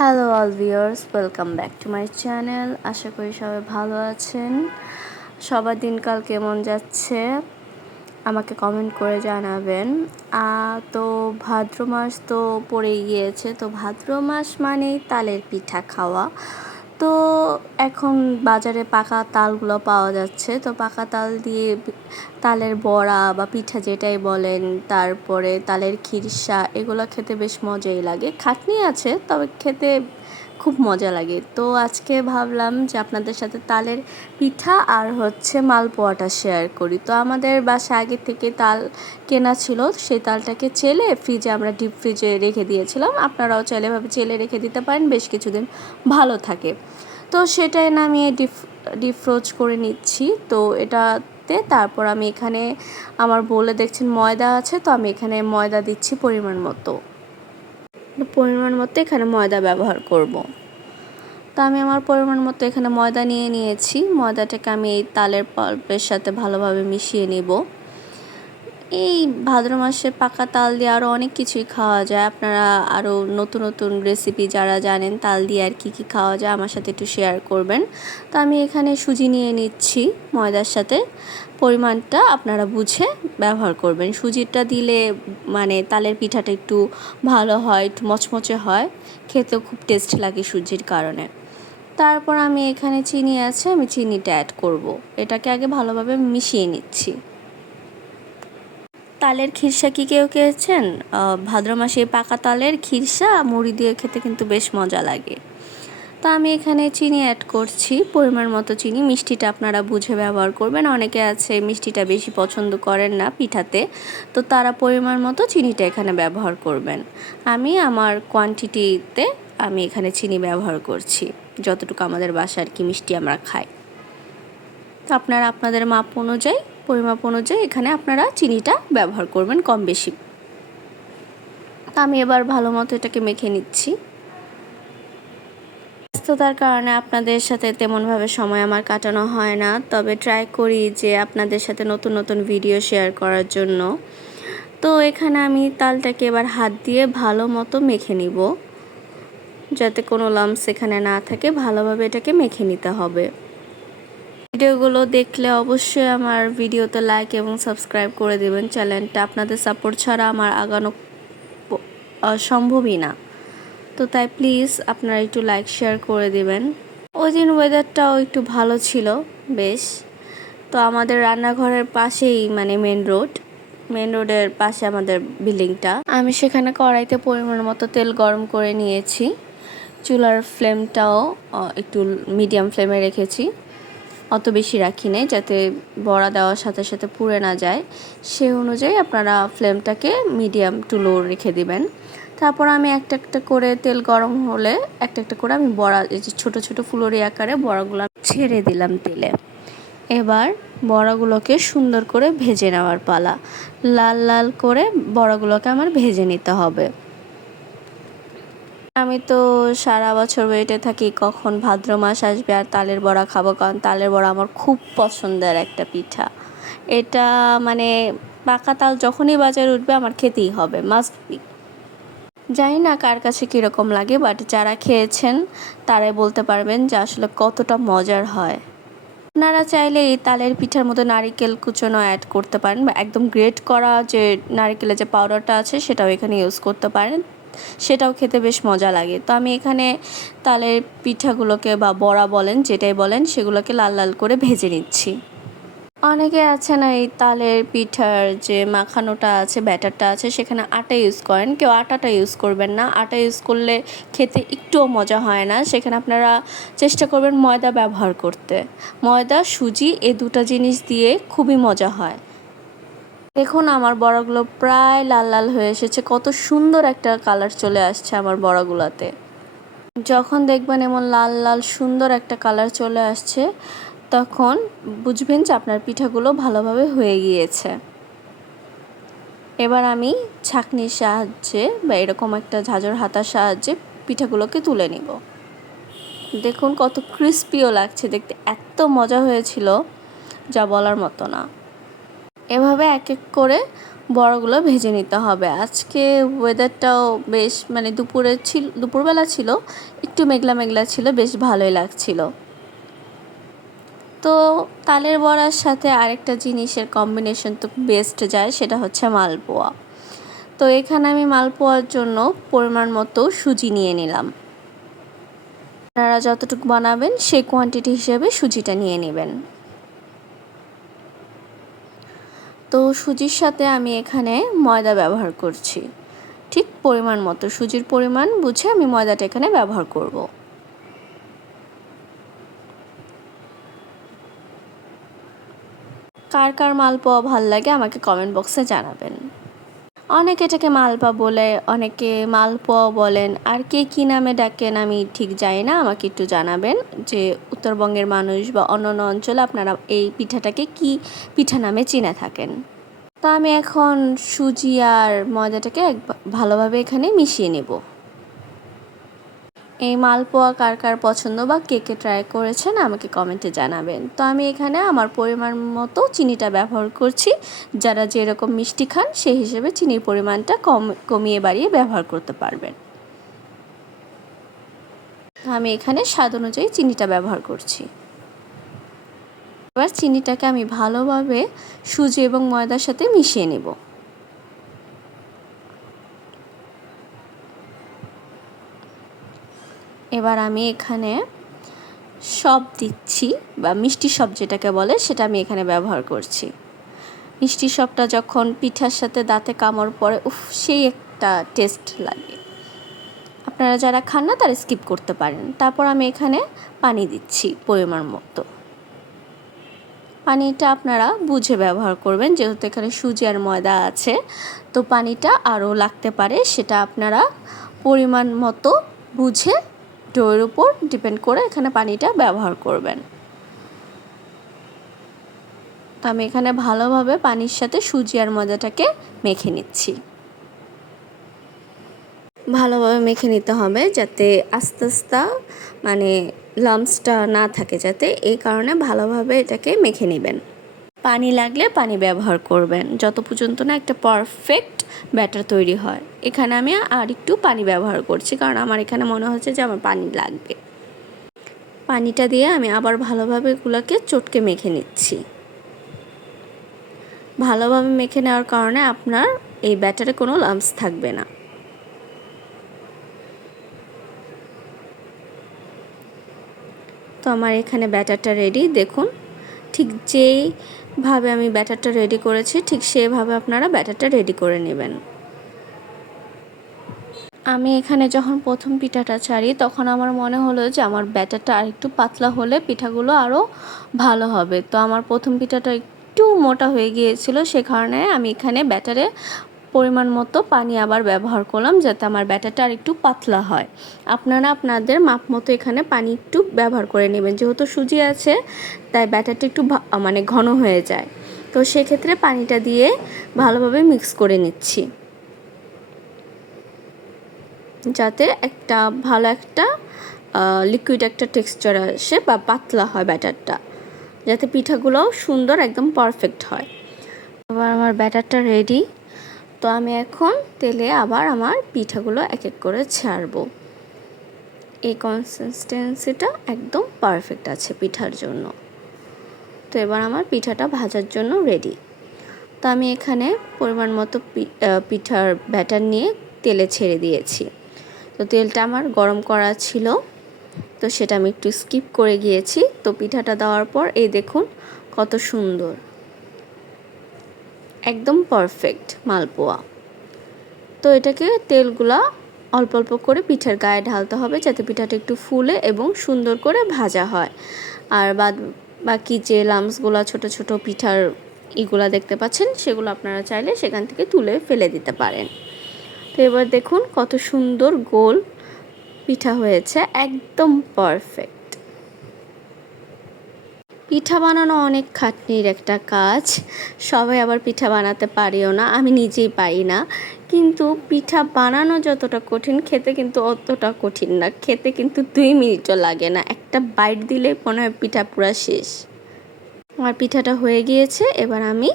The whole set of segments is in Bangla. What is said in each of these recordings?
Hello all viewers welcome back to my channel আশা করি সবাই ভালো আছেন। সবার দিনকাল কেমন যাচ্ছে? আমাকে কমেন্ট করে জানাবেন। তো ভাদ্র মাস তো পড়ে গিয়েছে। তো ভাদ্র মাস মানেই তালের পিঠা খাওয়া। তো এখন বাজারে পাকা তালগুলো পাওয়া যাচ্ছে। তো পাকা তাল দিয়ে তালের বড়া বা পিঠা যেটাই বলেন, তারপরে তালের খিরসা, এগুলো খেতে বেশ মজাই লাগে। খাটনি আছে, তবে খেতে খুব মজা লাগে। তো আজকে ভাবলাম যে আপনাদের সাথে তালের পিঠা আর হচ্ছে মালপোয়াটা শেয়ার করি। তো আমাদের বাসায় আগে থেকে তাল কেনা ছিল, সেই তালটাকে চেলে ফ্রিজে আমরা ডিপ ফ্রিজে রেখে দিয়েছিলাম। আপনারাও চাইলে এভাবে চেলে রেখে দিতে পারেন, বেশ কিছুদিন ভালো থাকে। তো সেটাই নামিয়ে ডিপ ডিপ ফ্রোজ করে নিচ্ছি। তো এটাতে তারপর আমি এখানে আমার বলে দেখছেন ময়দা আছে, তো আমি এখানে ময়দা দিচ্ছি পরিমাণ মতো। পরিমাণ মতো এখানে ময়দা ব্যবহার করব। তো আমি আমার পরিমাণ মতো এখানে ময়দা নিয়ে নিয়েছি। ময়দাটাকে আমি এই তালের পাল্পের সাথে ভালোভাবে মিশিয়ে নিব। এই ভাদ্র মাসে পাকা তাল দিয়ে আরও অনেক কিছুই খাওয়া যায়। আপনারা আরও নতুন নতুন রেসিপি যারা জানেন, তাল দিয়ে আর কী কী খাওয়া যায় আমার সাথে একটু শেয়ার করবেন। তো আমি এখানে সুজি নিয়ে নিচ্ছি ময়দার সাথে। পরিমাণটা আপনারা বুঝে ব্যবহার করবেন। সুজিটা দিলে মানে তালের পিঠাটা একটু ভালো হয়, একটু মচমচে হয়। খেতেও খুব টেস্ট লাগে সুজির কারণে। তারপর আমি এখানে চিনি আছে, আমি চিনিটা অ্যাড করব। এটাকে আগে ভালোভাবে মিশিয়ে নিচ্ছি। তালের খিরসা কি কেউ খেয়েছেন? ভাদ্র মাসে পাকা তালের খিরসা, মুড়ি দিয়ে খেতে কিন্তু বেশ মজা লাগে। তো আমি এখানে চিনি অ্যাড করছি, পরিমাণ মতো চিনি। মিষ্টিটা আপনারা বুঝে ব্যবহার করবেন। অনেকে আছে, মিষ্টিটা বেশি পছন্দ করেন না পিঠাতে। তো তারা পরিমাণ মতো চিনিটা এখানে ব্যবহার করবেন। আমি আমার কোয়ান্টিটিতে আমি এখানে চিনি ব্যবহার করছি। যতটুকু আমাদের বাসার কি মিষ্টি আমরা খাই। তো আপনারা আপনাদের মাপ অনুযায়ী, পরিমাপ অনুযায়ী এখানে আপনারা চিনিটা ব্যবহার করবেন কম বেশি। তা আমি এবার ভালো মতো এটাকে মেখে নিচ্ছি। ব্যস্ততার কারণে আপনাদের সাথে তেমনভাবে সময় আমার কাটানো হয় না। তবে ট্রাই করি যে আপনাদের সাথে নতুন নতুন ভিডিও শেয়ার করার জন্য। তো এখানে আমি তালটাকে এবার হাত দিয়ে ভালো মতো মেখে নিব। যাতে কোনো লাম্পস এখানে না থাকে, ভালোভাবে এটাকে মেখে নিতে হবে। ভিডিওগুলো দেখলে অবশ্যই আমার ভিডিওতে লাইক এবং সাবস্ক্রাইব করে দেবেন। চ্যানেলটা আপনাদের সাপোর্ট ছাড়া আমার আগানো সম্ভবই না। তো তাই প্লিজ আপনারা একটু লাইক শেয়ার করে দেবেন। ওই দিন ওয়েদারটাও একটু ভালো ছিল, বেশ। তো আমাদের রান্নাঘরের পাশেই মানে মেন রোড মেন রোডের পাশে আমাদের বিল্ডিংটা আমি সেখানে কড়াইতে পরিমাণ মতো তেল গরম করে নিয়েছি। চুলার ফ্লেমটাও একটু মিডিয়াম ফ্লেমে রেখেছি। অত বেশি রাখি নেই যাতে বড়া দেওয়ার সাথে সাথে পুড়ে না যায়। সে অনুযায়ী আপনারা ফ্লেমটাকে মিডিয়াম টু লো রেখে দিবেন। তারপর আমি একটা একটা করে তেল গরম হলে একটা একটা করে আমি বড়া, এই যে ছোটো ছোটো ফুলরি আকারে বড়াগুলো ছেড়ে দিলাম তেলে। এবার বড়াগুলোকে সুন্দর করে ভেজে নেওয়ার পালা। লাল লাল করে বড়াগুলোকে আমার ভেজে নিতে হবে। আমি তো সারা বছর ওয়েটে থাকি, কখন ভাদ্র মাস আসবে আর তালের বড়া খাব, কারণ তালের বড়া আমার খুব পছন্দের একটা পিঠা। এটা মানে পাকা তাল যখনই বাজারে উঠবে আমার খেতেই হবে মাস্ট বি জানি না কার কাছে কীরকম লাগে বাট যারা খেয়েছেন তারাই বলতে পারবেন যে আসলে কতটা মজার হয়। আপনারা চাইলে এই তালের পিঠার মতো নারিকেল কুচনো অ্যাড করতে পারেন, বা একদম গ্রেট করা যে নারিকেলের যে পাউডারটা আছে সেটাও এখানে ইউজ করতে পারেন। সেটাও খেতে বেশ মজা লাগে। তো আমি এখানে তালের পিঠাগুলোকে বা বড়া বলেন, যেটাই বলেন, সেগুলোকে লাল লাল করে ভেজে নিচ্ছি। অনেকে আছে না এই তালের পিঠার যে মাখানোটা আছে, ব্যাটারটা আছে, সেখানে আটা ইউজ করেন। কেউ আটাটা ইউজ করবেন না। আটা ইউজ করলে খেতে একটুও মজা হয় না। সেখানে আপনারা চেষ্টা করবেন ময়দা ব্যবহার করতে। ময়দা, সুজি, এ দুটা জিনিস দিয়ে খুবই মজা হয়। দেখুন আমার বড়াগুলো প্রায় লাল লাল হয়ে এসেছে। কত সুন্দর একটা কালার চলে আসছে আমার বড়াগুলোতে। যখন দেখবেন এমন লাল লাল সুন্দর একটা কালার চলে আসছে, তখন বুঝবেন যে আপনার পিঠাগুলো ভালোভাবে হয়ে গিয়েছে। এবার আমি ছাকনির সাহায্যে বা এরকম একটা ঝাঁঝর হাতার সাহায্যে পিঠাগুলোকে তুলে নিব। দেখুন কত ক্রিস্পিও লাগছে। দেখতে এত মজা হয়েছিল, যা বলার মতো না। এভাবে এক এক করে বড়গুলো ভেজে নিতে হবে। আজকে ওয়েদারটাও বেশ মানে দুপুরে ছিল, দুপুরবেলা ছিল, একটু মেঘলা মেঘলা ছিল, বেশ ভালোই লাগছিল। তো তালের বড়ার সাথে আরেকটা জিনিসের কম্বিনেশন তো বেস্ট যায়, সেটা হচ্ছে মালপোয়া। তো এখানে আমি মালপোয়ার জন্য পরিমাণ মতো সুজি নিয়ে নিলাম। আপনারা যতটুকু বানাবেন সেই কোয়ান্টিটি হিসেবে সুজিটা নিয়ে নেবেন। তো সুজির সাথে আমি এখানে ময়দা ব্যবহার করছি। ঠিক পরিমাণ মতো, সুজির পরিমাণ বুঝে আমি ময়দাটা এখানে ব্যবহার করব। কার কার মালপোয়া ভালো লাগে আমাকে কমেন্ট বক্সে জানাবেন। অনেকে এটাকে মালপা বলে, অনেকে মালপোয়া বলেন। আর কে কী নামে ডাকেন আমি ঠিক জানি না, আমাকে একটু জানাবেন যে উত্তরবঙ্গের মানুষ বা অন্য অন্য অঞ্চলে আপনারা এই পিঠাটাকে কি পিঠা নামে চিনে থাকেন। তা আমি এখন সুজি আর ময়দাটাকে এক ভালোভাবে এখানে মিশিয়ে নেব। এই মালপোয়া কার কার পছন্দ বা কে কে ট্রাই করেছেন আমাকে কমেন্টে জানাবেন। তো আমি এখানে আমার পরিমাণ মতো চিনিটা ব্যবহার করছি। যারা যেরকম মিষ্টি খান, সেই হিসেবে চিনির পরিমাণটা কম, কমিয়ে বাড়িয়ে ব্যবহার করতে পারবেন। আমি এখানে স্বাদ অনুযায়ী চিনিটা ব্যবহার করছি। এবার চিনিটাকে আমি ভালোভাবে সুজি এবং ময়দার সাথে মিশিয়ে নেব। এবার আমি এখানে সব দিচ্ছি, বা মিষ্টি সব যেটাকে বলে সেটা আমি এখানে ব্যবহার করছি। মিষ্টি সবটা যখন পিঠার সাথে দাঁতে কামড় পড়ে, উফ, সেই একটা টেস্ট লাগে। আপনারা যারা খান না, তারা স্কিপ করতে পারেন। তারপর আমি এখানে পানি দিচ্ছি পরিমাণ মতো। পানিটা আপনারা বুঝে ব্যবহার করবেন, যেহেতু এখানে সুজি আর ময়দা আছে। তো পানিটা আরও লাগতে পারে, সেটা আপনারা পরিমাণ মতো বুঝে ডোয়ের উপর ডিপেন্ড করে এখানে পানিটা ব্যবহার করবেন। তো আমি এখানে ভালোভাবে পানির সাথে সুজি আর ময়দাটাকে মেখে নিচ্ছি। ভালোভাবে মেখে নিতে হবে যাতে আস্তে আস্তে মানে লামসটা না থাকে, যাতে এই কারণে ভালোভাবে এটাকে মেখে নেবেন। পানি লাগলে পানি ব্যবহার করবেন। যত পর্যন্ত না একটা পারফেক্ট ব্যাটার তৈরি হয়। এখানে আমি আর একটু পানি ব্যবহার করছি, কারণ আমার এখানে মনে হচ্ছে যে আমার পানি লাগবে। পানিটা দিয়ে আমি আবার ভালোভাবে এগুলোকে চটকে মেখে নিচ্ছি। ভালোভাবে মেখে নেওয়ার কারণে আপনার এই ব্যাটারে কোনো লামস থাকবে না। তো আমার এখানে ব্যাটারটা রেডি। দেখুন, ঠিক যেইভাবে আমি ব্যাটারটা রেডি করেছি, ঠিক সেভাবে আপনারা ব্যাটারটা রেডি করে নেবেন। আমি এখানে যখন প্রথম পিঠাটা ছাড়ি, তখন আমার মনে হলো যে আমার ব্যাটারটা আর একটু পাতলা হলে পিঠাগুলো আরও ভালো হবে। তো আমার প্রথম পিঠাটা একটু মোটা হয়ে গিয়েছিল, সে কারণে আমি এখানে ব্যাটারে পরিমাণ মতো পানি আবার ব্যবহার করলাম যাতে আমার ব্যাটারটা আর একটু পাতলা হয়। আপনারা আপনাদের মাপ মতো এখানে পানি একটু ব্যবহার করে নেবেন। যেহেতু সুজি আছে, তাই ব্যাটারটা একটু মানে ঘন হয়ে যায়। তো সেক্ষেত্রে পানিটা দিয়ে ভালোভাবে মিক্স করে নিচ্ছি। যাতে একটা ভালো একটা লিকুইড একটা টেক্সচার আসে বা পাতলা হয় ব্যাটারটা। যাতে পিঠাগুলোও সুন্দর, একদম পারফেক্ট হয়। আবার আমার ব্যাটারটা রেডি তো আমি এখন তেলে আবার আমার পিঠাগুলো এক এক করে ছাড়বো। এই কনসিস্টেন্সিটা একদম পারফেক্ট আছে পিঠার জন্য। তো এবার আমার পিঠাটা ভাজার জন্য রেডি তো আমি এখানে পরিমাণ মতো পিঠার ব্যাটার নিয়ে তেলে ছেড়ে দিয়েছি। তো তেলটা আমার গরম করা ছিল। তো সেটা আমি একটু স্কিপ করে গিয়েছি। তো পিঠাটা দেওয়ার পর এই দেখুন কত সুন্দর। একদম পারফেক্ট মালপোয়া। তো এটাকে তেলগুলা অল্প অল্প করে পিঠার গায়ে ঢালতে হবে যাতে পিঠাটা একটু ফুলে এবং সুন্দর করে ভাজা হয়। আর বাদ বাকি যে লামসগুলো ছোট ছোট পিঠার ইগুলা দেখতে পাচ্ছেন, সেগুলো আপনারা চাইলে সেখান থেকে তুলে ফেলে দিতে পারেন। তো এবার দেখুন কত সুন্দর গোল পিঠা হয়েছে, একদম পারফেক্ট পিঠা বানানো অনেক খাটনির একটা কাজ। সবাই আবার পিঠা বানাতে পারিও না, আমি নিজেই পারি না। কিন্তু পিঠা বানানো যতটা কঠিন, খেতে কিন্তু অতটা কঠিন না। খেতে কিন্তু দুই মিনিটও লাগে না, একটা বাইট দিলেই মনে হয় পিঠা পুরা শেষ। আমার পিঠাটা হয়ে গিয়েছে, এবার আমি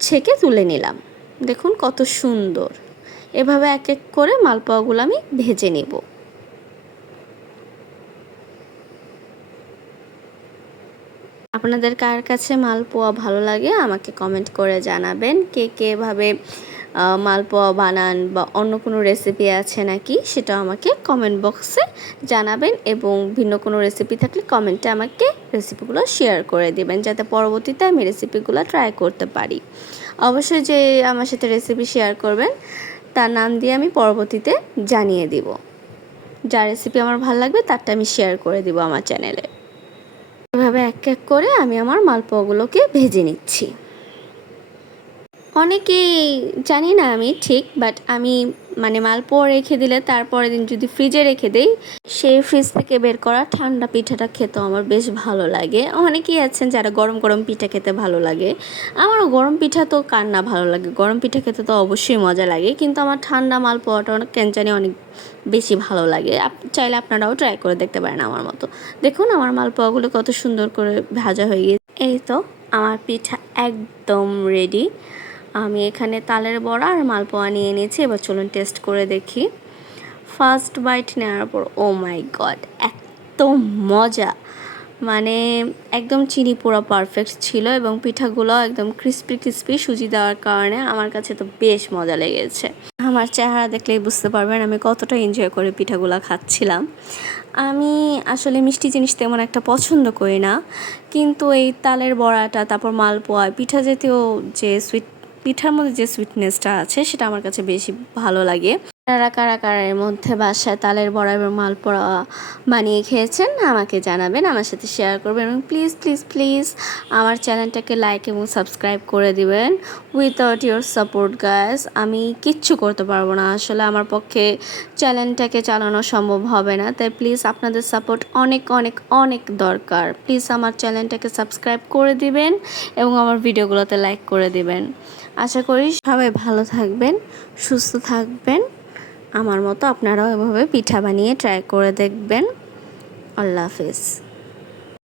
ছেঁকে তুলে নিলাম। দেখুন কত সুন্দর। এভাবে এক এক করে মালপোয়াগুলো আমি ভেজে নেব। আপনাদের কার কাছে মালপোয়া ভালো লাগে আমাকে কমেন্ট করে জানাবেন। কে কে এভাবে আহ, মালপোয়া বানান বা অন্য কোনো রেসিপি আছে নাকি সেটা আমাকে কমেন্ট বক্সে জানাবেন এবং ভিন্ন কোনো রেসিপি থাকলে কমেন্টে আমাকে রেসিপিগুলো শেয়ার করে দেবেন যাতে পরবর্তীতে আমি রেসিপিগুলো ট্রাই করতে পারি। অবশ্যই যে আমার সাথে রেসিপি শেয়ার করবেন তার নাম দিয়ে আমি পরবর্তীতে জানিয়ে দিব। যা রেসিপি আমার ভালো লাগবে তারটা আমি শেয়ার করে দিব আমার চ্যানেলে এভাবে এক এক করে আমি আমার মালপোয়াগুলোকে ভেজে নিচ্ছি। অনেকেই জানি না আমি ঠিক বাট আমি মানে মালপোয়া রেখে দিলে তারপরের দিন যদি ফ্রিজে রেখে দেই, সেই ফ্রিজ থেকে বের করা ঠান্ডা পিঠাটা খেতে আমার বেশ ভালো লাগে। অনেকেই আছেন যারা গরম গরম পিঠা খেতে ভালো লাগে। আমারও গরম পিঠা তো কার না ভালো লাগে? গরম পিঠা খেতে তো অবশ্যই মজা লাগে, কিন্তু আমার ঠান্ডা মালপোয়াটা অনেক জানি অনেক বেশি ভালো লাগে। চাইলে আপনারাও ট্রাই করে দেখতে পারেন আমার মতো। দেখুন আমার মালপোয়াগুলো কত সুন্দর করে ভাজা হয়ে গিয়েছে। এই তো, আমার পিঠা একদম রেডি আমি এখানে তালের বড়া আর মালপোয়া নিয়ে নিয়েছি এবার চলুন টেস্ট করে দেখি। ফার্স্ট বাইট নেওয়ার পর ও মাই গড এত মজা! মানে একদম চিনি পুরো পারফেক্ট ছিল এবং পিঠাগুলো একদম ক্রিস্পি ক্রিস্পি সুজি দেওয়ার কারণে আমার কাছে তো বেশ মজা লেগেছে। আমার চেহারা দেখলেই বুঝতে পারবেন আমি কতটা এনজয় করে পিঠাগুলো খাচ্ছিলাম। আমি আসলে মিষ্টি জিনিস তেমন একটা পছন্দ করি না, কিন্তু এই তালের বড়াটা, তারপর মালপোয়া, পিঠা জাতীয় যে সুইট পিঠার মধ্যে যে সুইটনেসটা আছে সেটা আমার কাছে বেশি ভালো লাগে। কারা কারা কারা এর মধ্যে বাসায় তালের বড়া এবং মালপোড়া বানিয়ে খেয়েছেন, আমাকে জানাবেন, আমার সাথে শেয়ার করবেন এবং প্লিজ প্লিজ প্লিজ আমার চ্যানেলটাকে লাইক এবং সাবস্ক্রাইব করে দিবেন। উইথাউট ইউর সাপোর্ট গাইস আমি কিচ্ছু করতে পারব না। আসলে আমার পক্ষে চ্যানেলটাকে চালানো সম্ভব হবে না। তাই প্লিজ আপনাদের সাপোর্ট অনেক অনেক অনেক দরকার। প্লিজ আমার চ্যানেলটাকে সাবস্ক্রাইব করে দিবেন এবং আমার ভিডিওগুলোতে লাইক করে দিবেন। আশা করি সবাই ভালো থাকবেন, সুস্থ থাকবেন। আমার মতো আপনারাও এভাবে পিঠা বানিয়ে ট্রাই করে দেখবেন। আল্লাহ হাফেজ।